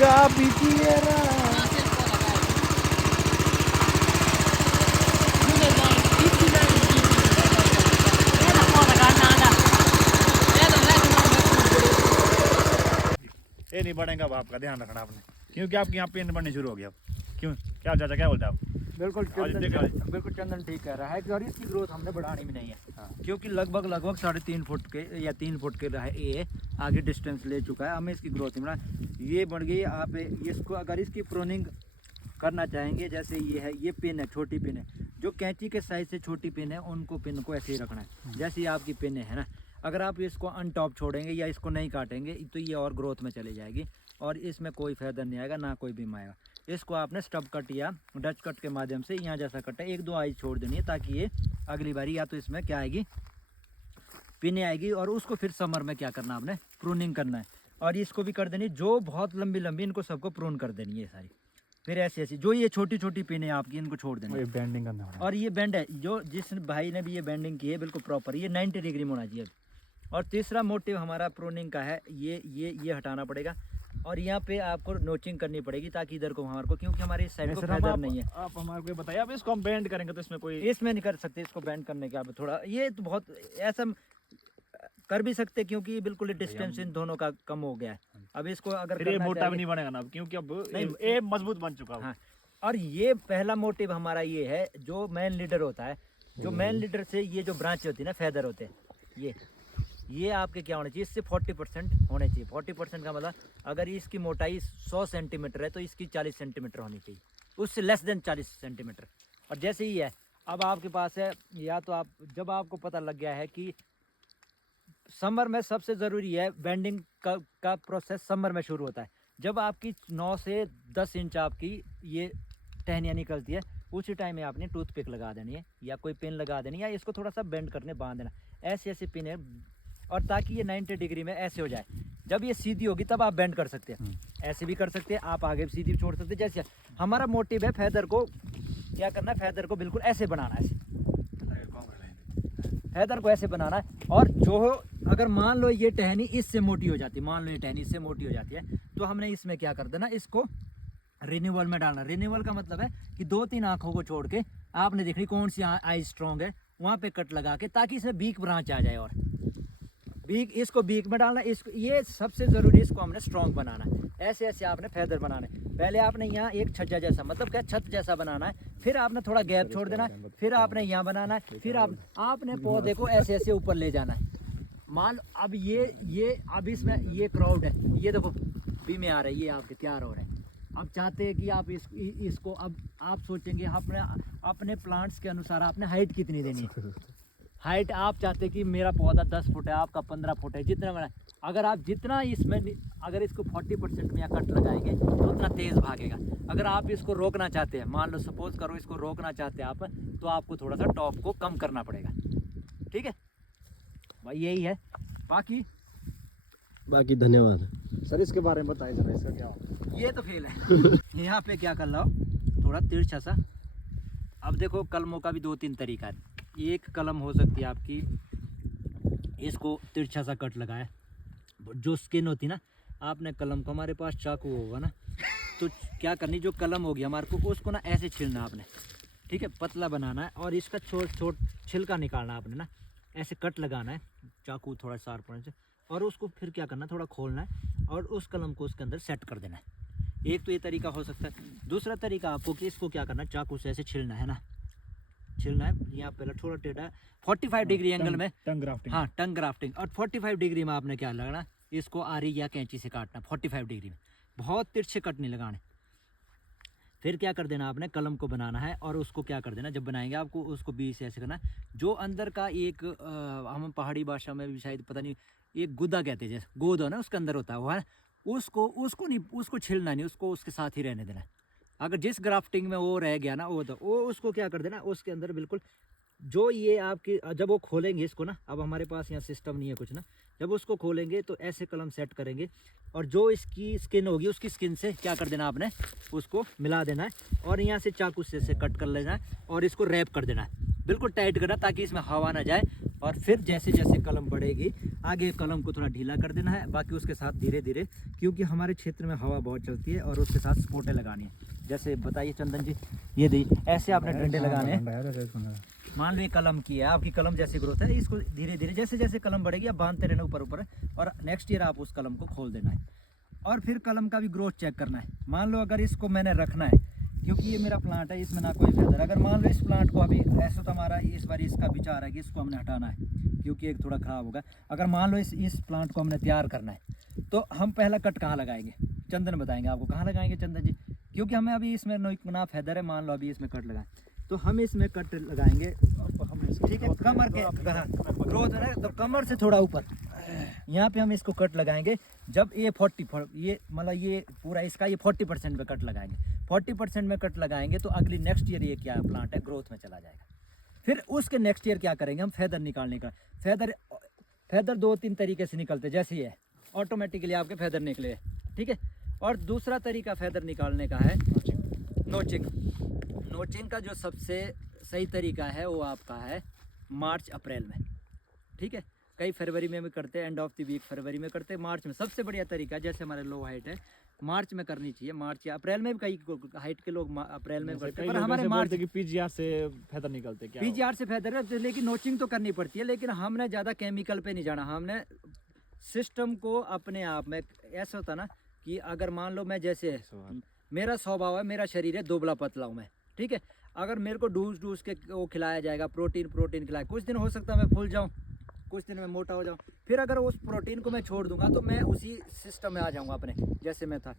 ये नहीं बढ़ेगा, अब आपका ध्यान रखना आपने, क्योंकि आपके यहाँ पेन बढ़ने शुरू हो गया। क्यों, क्या चाचा क्या बोलते हैं आप? बिल्कुल चंदन ठीक कह रहा है कि और इसकी ग्रोथ हमने बढ़ानी भी नहीं है। हाँ। क्योंकि लगभग 3.5 फुट के या 3 फुट के ये आगे डिस्टेंस ले चुका है, हमें इसकी ग्रोथ बढ़ा। ये बढ़ गई। आप इसको अगर इसकी प्रूनिंग करना चाहेंगे, जैसे ये है, ये पिन है, छोटी पिन है, जो कैंची के साइज से छोटी पिन है उनको पिन को ऐसे ही रखना है। जैसे आपकी पिन है ना, अगर आप इसको अनटॉप छोड़ेंगे या इसको नहीं काटेंगे तो ये और ग्रोथ में चली जाएगी और इसमें कोई फायदा नहीं आएगा, ना कोई बीम आएगा। इसको आपने स्टब कट या डच कट के माध्यम से यहाँ जैसा कट है 1-2 आई छोड़ देनी है, ताकि ये अगली बारी या तो इसमें क्या आएगी, पिने आएगी, और उसको फिर समर में क्या करना आपने, प्रूनिंग करना है। और इसको भी कर देनी, जो बहुत लंबी लंबी इनको सबको प्रून कर देनी है सारी। फिर ऐसी ऐसी जो ये छोटी छोटी पिन है आपकी, इनको छोड़ देनी है। बेंडिंग करना है। और ये बेंड है, जो जिस भाई ने भी ये बेंडिंग की है बिल्कुल प्रॉपर, ये 90 डिग्री में होना चाहिए। और तीसरा मोटिव हमारा प्रूनिंग का है, ये हटाना पड़ेगा और यहाँ पे आपको नोचिंग करनी पड़ेगी, ताकि इधर को हमारे को, क्योंकि हमारे इस साइड को फेदर नहीं है। आप हमारे को बताइए, अब इसको हम बेंड करेंगे तो इसमें कोई, इसमें नहीं कर सकते इसको बेंड करने के। आप थोड़ा ये तो बहुत ऐसा कर भी सकते, क्योंकि बिल्कुल डिस्टेंस इन दोनों का कम हो गया है। अब इसको अगर ये मोटा भी नहीं बनेगा ना, क्योंकि अब ये मजबूत बन चुका है। हाँ, और ये पहला मोटिव हमारा ये है, जो मेन लीडर होता है, जो मेन लीडर से ये जो ब्रांच होती है ना, फेदर होते हैं, ये आपके क्या होना चाहिए, इससे 40% होने चाहिए। 40% का मतलब अगर इसकी मोटाई 100 सेंटीमीटर है तो इसकी 40 सेंटीमीटर होनी चाहिए, उससे लेस देन 40 सेंटीमीटर। और जैसे ही है, अब आपके पास है, या तो आप जब आपको पता लग गया है कि समर में सबसे ज़रूरी है, बेंडिंग का प्रोसेस समर में शुरू होता है। जब आपकी 9 से 10 इंच आपकी ये टहनियाँ निकलती है, उसी टाइम में आपने टूथपिक लगा देनी है या कोई पिन लगा देनी है, या इसको थोड़ा सा बेंड करने बांध देना, ऐसे ऐसे पिन है, और ताकि ये 90 डिग्री में ऐसे हो जाए। जब ये सीधी होगी तब आप बेंड कर सकते हैं, ऐसे भी कर सकते हैं, आप आगे भी सीधी भी छोड़ सकते हैं। जैसे हमारा मोटिव है फेदर को क्या करना है, फेदर को बिल्कुल ऐसे बनाना है, फेदर को ऐसे बनाना है। और जो अगर मान लो ये टहनी इससे मोटी हो जाती है, मान लो ये टहनी इससे मोटी हो जाती है, तो हमने इसमें क्या कर देना, इसको रिन्यूअल में डालना। रिन्यूअल का मतलब है कि 2-3 आंखों को छोड़ के आपने देखनी कौन सी आई स्ट्रॉन्ग है, वहाँ पे कट लगा के, ताकि इसमें बीक ब्रांच आ जाए। और बीक, इसको बीक में डालना, इसको ये सबसे ज़रूरी, इसको हमने स्ट्रॉन्ग बनाना है। ऐसे ऐसे आपने फेदर बनाना है। पहले आपने यहाँ एक छज्जा जैसा, मतलब क्या छत जैसा बनाना है, फिर आपने थोड़ा गैप छोड़ देना है, फिर आपने यहाँ बनाना है, फिर आपने पौधे को ऐसे ऐसे ऊपर ले जाना है। मान लो अब ये अब इसमें ये क्राउड है, ये देखो बी में आ रहा है, ये आपके तैयार हो रहे हैं। अब चाहते हैं कि आप इसको अब आप सोचेंगे अपने प्लांट्स के अनुसार आपने हाइट कितनी देनी है। हाइट आप चाहते हैं कि मेरा पौधा 10 फुट है, आपका 15 फुट है, जितना बड़ा, अगर आप जितना इसमें, अगर इसको 40% में या कट लगाएंगे तो उतना तेज़ भागेगा। अगर आप इसको रोकना चाहते हैं, मान लो सपोज करो इसको रोकना चाहते हैं आप, तो आपको थोड़ा सा टॉप को कम करना पड़ेगा। ठीक है भाई, यही है। बाकी धन्यवाद सर। इसके बारे में बताइए जरा, इसका क्या होगा? ये तो फेल है। यहाँ पे क्या कर लो, थोड़ा तिरछा सा। अब देखो कलमों का भी 2-3 तरीका है। एक कलम हो सकती है आपकी, इसको तिरछा सा कट लगाए, जो स्किन होती है ना, आपने कलम को, हमारे पास चाकू होगा ना, तो क्या करनी, जो कलम होगी हमारे को, उसको ना ऐसे छीलना आपने, ठीक है, पतला बनाना है, और इसका छोट छिलका निकालना आपने ना, ऐसे कट लगाना है, चाकू थोड़ा शार्प होने से, और उसको फिर क्या करना, थोड़ा खोलना है और उस कलम को उसके अंदर सेट कर देना है। एक तो ये तरीका हो सकता है। दूसरा तरीका आपको कि इसको क्या करना, चाकू से ऐसे छिलना है ना, छिलना है, यहाँ पहले थोड़ा टेढ़ा 45 डिग्री एंगल में, टंग ग्राफ्टिंग। हाँ, टंग ग्राफ्टिंग। और 45 डिग्री में आपने क्या लगाना, इसको आरी या कैंची से काटना 45 डिग्री में, बहुत तिरछे कट नहीं लगाने। फिर क्या कर देना, आपने कलम को बनाना है और उसको क्या कर देना, जब बनाएंगे आपको उसको बीच से ऐसे करना, जो अंदर का एक हम पहाड़ी भाषा में भी शायद पता नहीं, एक गुदा कहते हैं, जैसे गोद हो ना, उसके अंदर होता है वो, है उसको नहीं, उसको छिलना नहीं, उसको उसके साथ ही रहने देना। अगर जिस ग्राफ्टिंग में वो रह गया ना, वो तो वो उसको क्या कर देना, उसके अंदर बिल्कुल, जो ये आपकी, जब वो खोलेंगे इसको ना, अब हमारे पास यहाँ सिस्टम नहीं है कुछ ना, जब उसको खोलेंगे तो ऐसे कलम सेट करेंगे, और जो इसकी स्किन होगी उसकी स्किन से क्या कर देना आपने, उसको मिला देना है, और यहाँ से चाकू से कट कर लेना है, और इसको रैप कर देना है, बिल्कुल टाइट करना, ताकि इसमें हवा ना जाए, और फिर जैसे जैसे कलम बढ़ेगी आगे कलम को थोड़ा ढीला कर देना है, बाकी उसके साथ धीरे धीरे, क्योंकि हमारे क्षेत्र में हवा बहुत चलती है और उसके साथ स्पोर्टें लगानी है। जैसे बताइए चंदन जी, ये देखिए ऐसे आपने डंडे लगाने हैं। मान लो ये कलम की है, आपकी कलम जैसी ग्रोथ है, इसको धीरे धीरे जैसे जैसे कलम बढ़ेगी आप बांधते रहना ऊपर ऊपर, और नेक्स्ट ईयर आप उस कलम को खोल देना है। और फिर कलम का भी ग्रोथ चेक करना है। मान लो अगर इसको मैंने रखना है, क्योंकि ये मेरा प्लांट है, इसमें ना कोई फेदर, अगर मान लो इस प्लांट को अभी ऐसा तो हमारा इस बार इसका विचार है कि इसको हमने हटाना है क्योंकि एक थोड़ा ख़राब होगा। अगर मान लो इस प्लांट को हमने तैयार करना है तो हम पहला कट कहाँ लगाएंगे, चंदन बताएंगे आपको कहाँ लगाएंगे चंदन जी, क्योंकि हमें अभी इसमें ना फेदर है, मान लो अभी इसमें कट लगाएं तो हम इसमें कट लगाएंगे, ठीक है, कमर के ग्रोथ है तो कमर से थोड़ा ऊपर यहाँ पे हम इसको कट लगाएंगे। जब ये 40 ये मतलब ये पूरा इसका ये 40% में कट लगाएंगे, 40% में कट लगाएंगे तो अगली नेक्स्ट ईयर ये क्या प्लांट है ग्रोथ में चला जाएगा। फिर उसके नेक्स्ट ईयर क्या करेंगे हम, फेदर निकालने का। फेदर 2-3 तरीके से निकलते हैं, जैसे ये ऑटोमेटिकली आपके फेदर निकले, ठीक है। और दूसरा तरीका फेदर निकालने का है नोचिंग। नोचिंग का जो सबसे सही तरीका है वो आपका है मार्च अप्रैल में, ठीक है। कई फरवरी में भी करते हैं, एंड ऑफ द वीक फरवरी में करते हैं, मार्च में सबसे बढ़िया तरीका है। जैसे हमारे लो हाइट है मार्च में करनी चाहिए, मार्च या अप्रैल में भी कई हाइट के लोग अप्रैल में करते हैं, पर हमारे मार्च की पीजीआर से फेदर निकलते क्या, पीजीआर से फेदर है, लेकिन नोचिंग तो करनी पड़ती है। लेकिन हमने ज़्यादा केमिकल पे नहीं जाना, हमने सिस्टम को अपने आप में, ऐसा होता ना कि अगर मान लो मैं जैसे मेरा स्वभाव है, मेरा शरीर है दुबला पतला हूँ मैं, ठीक है। अगर मेरे को डूस के वो खिलाया जाएगा, प्रोटीन खिलाया, कुछ दिन हो सकता है मैं फूल जाऊँ, कुछ दिन में मोटा हो जाऊँ, फिर अगर उस प्रोटीन को मैं छोड़ दूंगा तो मैं उसी सिस्टम में आ जाऊंगा अपने जैसे मैं था।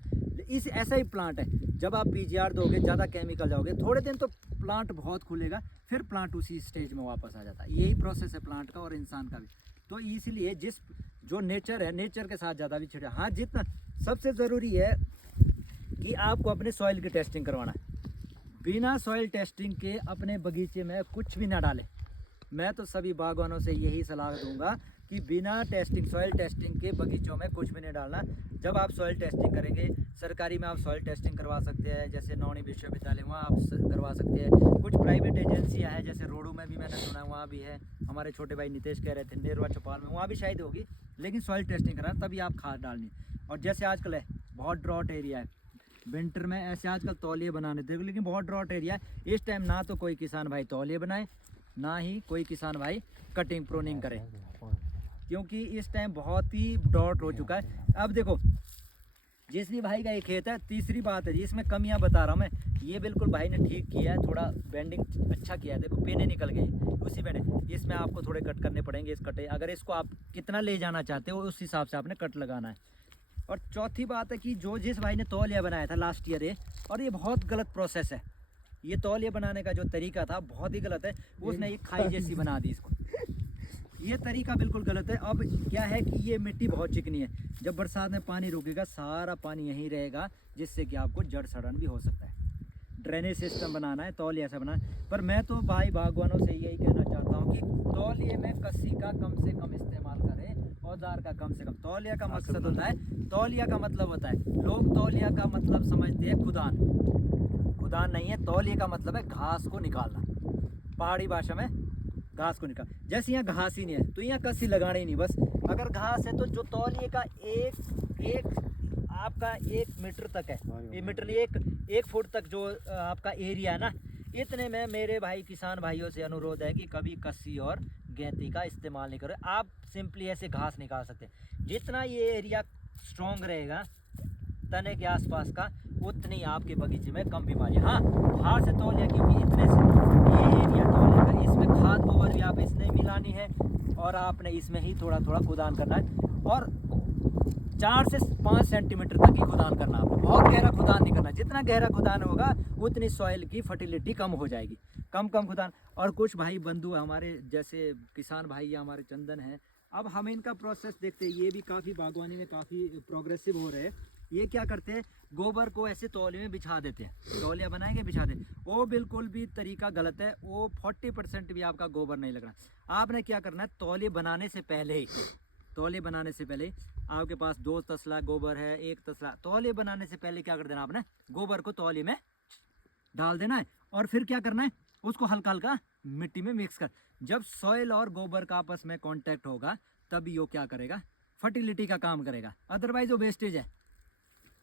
इस ऐसा ही प्लांट है, जब आप पीजीआर दोगे, ज़्यादा केमिकल जाओगे, थोड़े दिन तो प्लांट बहुत खुलेगा, फिर प्लांट उसी स्टेज में वापस आ जाता है। यही प्रोसेस है प्लांट का और इंसान का भी। तो इसलिए जो नेचर है, नेचर के साथ ज़्यादा भी छिड़ा। हाँ, जितना सबसे ज़रूरी है कि आपको अपने सॉइल की टेस्टिंग करवाना है। बिना सॉइल टेस्टिंग के अपने बगीचे में कुछ भी ना डालें। मैं तो सभी बागवानों से यही सलाह दूंगा कि बिना टेस्टिंग, सॉइल टेस्टिंग के बगीचों में कुछ भी नहीं डालना। जब आप सॉइल टेस्टिंग करेंगे, सरकारी में आप सॉइल टेस्टिंग करवा सकते हैं, जैसे नौणी विश्वविद्यालय वहाँ आप करवा सकते हैं। कुछ प्राइवेट एजेंसियाँ हैं, जैसे रोडू में भी मैंने सुना है वहाँ भी है, हमारे छोटे भाई नितेश कह रहे थे नेरवा चौपाल में, वहाँ भी शायद होगी, लेकिन सॉइल टेस्टिंग कराना तभी आप खाद डालनी। और जैसे आजकल है बहुत ड्रॉट एरिया है, विंटर में ऐसे आजकल तौलिए बनाने थे, लेकिन बहुत ड्रॉट एरिया है इस टाइम, ना तो कोई किसान भाई तौलिए बनाए, ना ही कोई किसान भाई कटिंग प्रूनिंग करे, क्योंकि इस टाइम बहुत ही ड्रॉट हो चुका है। अब देखो जिस भी भाई का ये खेत है, तीसरी बात है जिसमें कमियां बता रहा हूँ मैं, ये बिल्कुल भाई ने ठीक किया है, थोड़ा बेंडिंग अच्छा किया है, देखो पेने निकल गई उसी पेने, इसमें आपको थोड़े कट करने पड़ेंगे। इस कटे अगर इसको आप कितना ले जाना चाहते हो उस हिसाब से आपने कट लगाना है। और चौथी बात है कि जिस भाई ने तौलिया बनाया था लास्ट ईयर ये, और ये बहुत गलत प्रोसेस है, ये तौलिया बनाने का जो तरीका था बहुत ही गलत है, उसने ये खाई जैसी बना दी इसको, ये तरीका बिल्कुल गलत है। अब क्या है कि ये मिट्टी बहुत चिकनी है, जब बरसात में पानी रुकेगा सारा पानी यहीं रहेगा, जिससे कि आपको जड़ सड़न भी हो सकता है। ड्रेनेज सिस्टम बनाना है, तौलिया ऐसा बनाना। पर मैं तो भाई बागवानों से यही कहना चाहता हूँ कि तौलिए में कसी का कम से कम इस्तेमाल करें, औजार का कम से कम। तौलिया का मकसद होता है, तौलिया का मतलब होता है, लोग तौलिया का मतलब समझते हैं खुदान, खुदान नहीं है। तौलिया का मतलब है घास को निकालना, पहाड़ी भाषा में घास को निकाल। जैसे यहाँ घास ही नहीं है तो यहाँ कसी लगानी ही नहीं, बस अगर घास है तो जो तौलिए का एक आपका 1 मीटर तक है, ये मीटर 1 फुट तक जो आपका एरिया है ना, इतने में मेरे भाई किसान भाइयों से अनुरोध है कि कभी कसी और गैंती का इस्तेमाल नहीं करें। आप सिंपली ऐसे घास निकाल सकते हैं। जितना ये एरिया स्ट्रॉन्ग रहेगा तने के आसपास का, उतनी आपके बगीचे में कम बीमारियाँ। हाँ, बाहर से तौलिया, क्योंकि इतने से ये एरिया तौलिया का, इसमें खाद गोबर भी आप इसने मिलानी है और आपने इसमें ही थोड़ा थोड़ा खुदान करना है, और 4 से 5 सेंटीमीटर तक ही खुदान करना है। बहुत गहरा खुदान नहीं करना, जितना गहरा खुदान होगा उतनी सॉइल की फर्टिलिटी कम हो जाएगी, कम खुदान। और कुछ भाई बंधु हमारे जैसे किसान भाई या हमारे चंदन हैं, अब हम इनका प्रोसेस देखते हैं, ये भी काफ़ी बागवानी में काफ़ी प्रोग्रेसिव हो रहे हैं। ये क्या करते हैं, गोबर को ऐसे तौलिए में बिछा देते हैं, तौलिया बनाएंगे बिछा देते, वो बिल्कुल भी तरीका गलत है। वो 40% भी आपका गोबर नहीं लगना। आपने क्या करना है, तौलिए बनाने से पहले ही, तौलिए बनाने से पहले आपके पास 2 तसला गोबर है, 1 तसला, तौलिए बनाने से पहले क्या कर देना, आपने गोबर को तौलिए में डाल देना है, और फिर क्या करना है, उसको हल्का हल्का मिट्टी में मिक्स कर। जब सॉइल और गोबर का आपस में कांटेक्ट होगा तभी वो क्या करेगा, फर्टिलिटी का काम करेगा। अदरवाइज वो वेस्टेज है,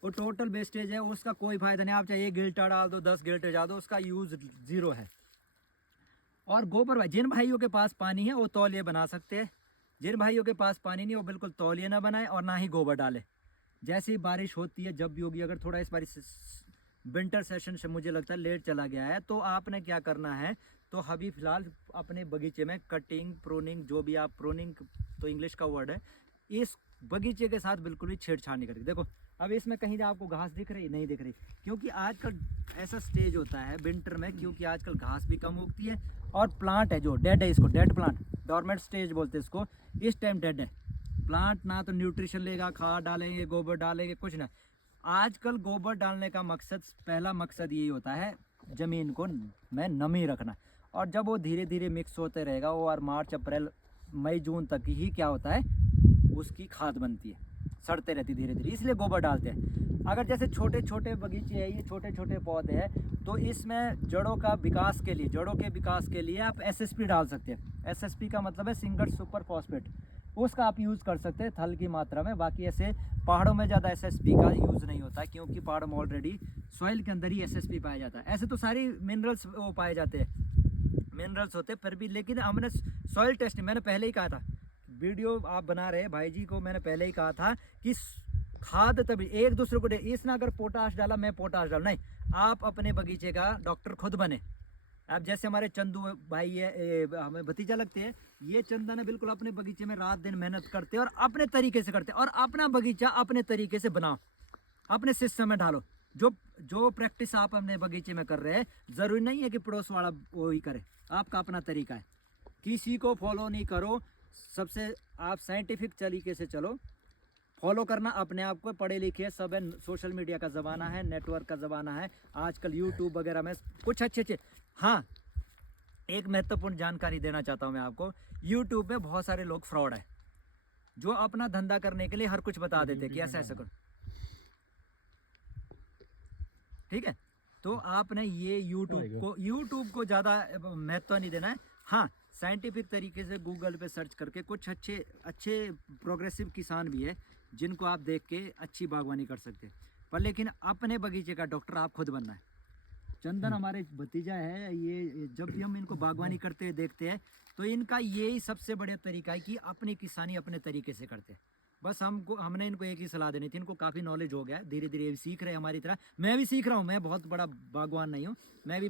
वो टोटल वेस्टेज है, उसका कोई फायदा नहीं। आप चाहे 1 गिल्टा डाल दो, 10 गिल्टे डाल दो, उसका यूज 0 है। और गोबर भाई, जिन भाइयों के पास पानी है वो तौलिए बना सकते हैं, जिन भाइयों के पास पानी नहीं वो बिल्कुल तौलिए ना बनाए और ना ही गोबर डाले। जैसे ही बारिश होती है, जब भी होगी, अगर थोड़ा इस बार विंटर सेशन से मुझे लगता है लेट चला गया है, तो आपने क्या करना है, तो अभी फिलहाल अपने बगीचे में कटिंग, प्रूनिंग, जो भी आप, प्रूनिंग तो इंग्लिश का वर्ड है, इस बगीचे के साथ बिल्कुल भी छेड़छाड़ नहीं करेगी। देखो अब इसमें कहीं आपको घास दिख रही, नहीं दिख रही, क्योंकि आजकल ऐसा स्टेज होता है विंटर में, क्योंकि आजकल घास भी कम उगती है और प्लांट है जो डेड है, इसको डेड प्लांट, डॉर्मेंट स्टेज बोलते हैं इसको, इस टाइम डेड है प्लांट। ना तो न्यूट्रिशन लेगा, खाद डालेंगे, गोबर डालेंगे, कुछ ना। आजकल गोबर डालने का मकसद, पहला मकसद यही होता है ज़मीन को में नमी रखना, और जब वो धीरे धीरे मिक्स होते रहेगा, वो और मार्च अप्रैल मई जून तक ही क्या होता है, उसकी खाद बनती है, सड़ते रहती धीरे धीरे, इसलिए गोबर डालते हैं। अगर जैसे छोटे छोटे बगीचे हैं, ये छोटे छोटे पौधे हैं, तो इसमें जड़ों का विकास के लिए, जड़ों के विकास के लिए आप एसएसपी डाल सकते हैं। एसएसपी का मतलब है सिंगल सुपर फॉस्फेट, उसका आप यूज़ कर सकते हैं थल की मात्रा में। बाकी ऐसे पहाड़ों में ज़्यादा एसएसपी का यूज़ नहीं होता, क्योंकि पहाड़ों में ऑलरेडी सॉइल के अंदर ही एसएसपी पाया जाता है। ऐसे तो सारी मिनरल्स वो पाए जाते हैं, मिनरल्स होते हैं, फिर भी लेकिन हमने सॉइल टेस्टिंग, मैंने पहले ही कहा था, वीडियो आप बना रहे भाई जी को, मैंने पहले ही कहा था कि खाद तभी एक दूसरे को दे। इसने अगर पोटाश डाला, मैं पोटाश डाल, नहीं, आप अपने बगीचे का डॉक्टर खुद बने। अब जैसे हमारे चंदू भाई है, हमें भतीजा लगते हैं, ये चंदन है, बिल्कुल अपने बगीचे में रात दिन मेहनत करते हैं और अपने तरीके से करते हैं, और अपना बगीचा अपने तरीके से बनाओ, अपने सिस्टम में डालो। जो प्रैक्टिस आप अपने बगीचे में कर रहे हैं, ज़रूरी नहीं है कि पड़ोस वाला वो ही करे, आपका अपना तरीका है, किसी को फॉलो नहीं करो। सबसे आप साइंटिफिक तरीके से चलो, फॉलो करना अपने आप को, पढ़े लिखे सब है, सोशल मीडिया का ज़माना है, नेटवर्क का ज़माना है आजकल, यूट्यूब वगैरह में कुछ अच्छे। हाँ, एक महत्वपूर्ण जानकारी देना चाहता हूँ मैं आपको, यूट्यूब में बहुत सारे लोग फ्रॉड है, जो अपना धंधा करने के लिए हर कुछ बता देते हैं कि ऐसा ऐसा करो, ठीक है। तो आपने ये यूट्यूब को ज़्यादा महत्व नहीं देना है। हाँ, साइंटिफिक तरीके से गूगल पे सर्च करके कुछ अच्छे प्रोग्रेसिव किसान भी है, जिनको आप देख के अच्छी बागवानी कर सकते हैं, पर लेकिन अपने बगीचे का डॉक्टर आप खुद बनना है। चंदन हमारे भतीजा है, ये जब भी हम इनको बागवानी करते हुए देखते हैं, तो इनका यही सबसे बड़ा तरीका है कि अपनी किसानी अपने तरीके से करते हैं। बस हमने इनको एक ही सलाह देनी थी, इनको काफ़ी नॉलेज हो गया है, धीरे धीरे सीख रहे हैं हमारी तरह। मैं भी सीख रहा हूँ, मैं बहुत बड़ा बागवान नहीं हूँ, मैं भी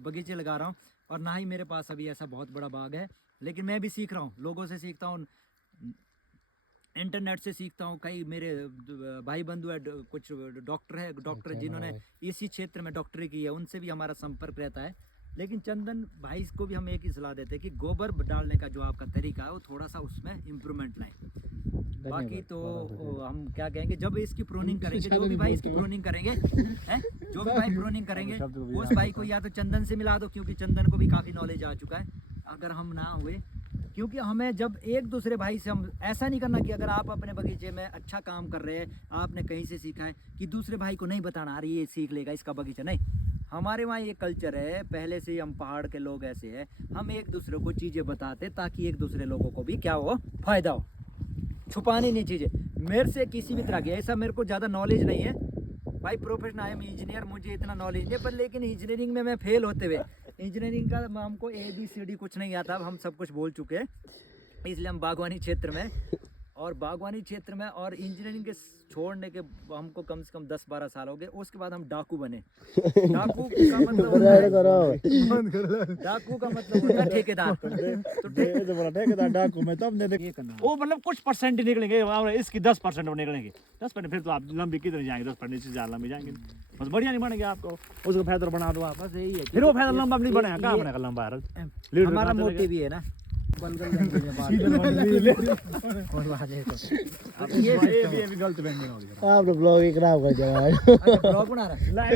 बगीचे लगा रहा हूँ, और ना ही मेरे पास अभी ऐसा बहुत बड़ा बाग है, लेकिन मैं भी सीख रहा हूँ, लोगों से सीखता हूँ, इंटरनेट से सीखता हूँ। कई मेरे भाई बंधु है, कुछ डॉक्टर जिन्होंने इसी क्षेत्र में डॉक्टरी की है, उनसे भी हमारा संपर्क रहता है। लेकिन चंदन भाई को भी हम एक ही सलाह देते हैं कि गोबर डालने का जो आपका तरीका है वो थोड़ा सा उसमें इम्प्रूवमेंट लाएं। बाकी तो हम क्या कहेंगे, जब इसकी प्रूनिंग करेंगे, जो भी भाई इसकी प्रूनिंग करेंगे हैं, जो भी भाई प्रूनिंग करेंगे, उस भाई को या तो चंदन से मिला दो, क्योंकि चंदन को भी काफ़ी नॉलेज आ चुका है। अगर हम ना हुए, क्योंकि हमें जब एक दूसरे भाई से, हम ऐसा नहीं करना कि अगर आप अपने बगीचे में अच्छा काम कर रहे हैं, आपने कहीं से सीखा है, कि दूसरे भाई को नहीं बताना अरे ये सीख लेगा इसका बगीचा, नहीं। हमारे वहाँ ये कल्चर है, पहले से ही हम पहाड़ के लोग ऐसे हैं, हम एक दूसरे को चीज़ें बताते ताकि एक दूसरे लोगों को भी क्या हो, फायदा हो, छुपानी नहीं चीज़ें। मेरे से किसी भी तरह की ऐसा मेरे को ज़्यादा नॉलेज नहीं है भाई, प्रोफेशन आई एम इंजीनियर, मुझे इतना नॉलेज नहीं है, पर लेकिन इंजीनियरिंग में मैं फेल होते हुए, इंजीनियरिंग का हमको ABCD कुछ नहीं आता, हम सब कुछ बोल चुके हैं, इसलिए हम बागवानी क्षेत्र में और इंजीनियरिंग के छोड़ने के हमको कम से कम 10-12 साल हो गए। उसके बाद हम डाकू बने। डाकू का मतलब होता है ठेकेदार। तो ठेकेदार डाकू में तब नहीं, वो मतलब कुछ परसेंट ही निकलेंगे, इसकी 10% निकलेंगे, 10%, फिर तो आप लंबी कितने जाएंगे, 10% से ज़्यादा लंबी जाएंगे, बस बढ़िया नहीं बनेंगे आपको, उसको बेहतर बना दो आप, बस यही है। फिर वो फायदा लंबा नहीं बनेगा, कहाँ बनेगा लंबा, हमारा मोटिव ही है ना, ये भी गलत बैंडिंग हो गई, आप लोग ब्लॉग खराब कर दिया। ब्लॉग बना रहा है।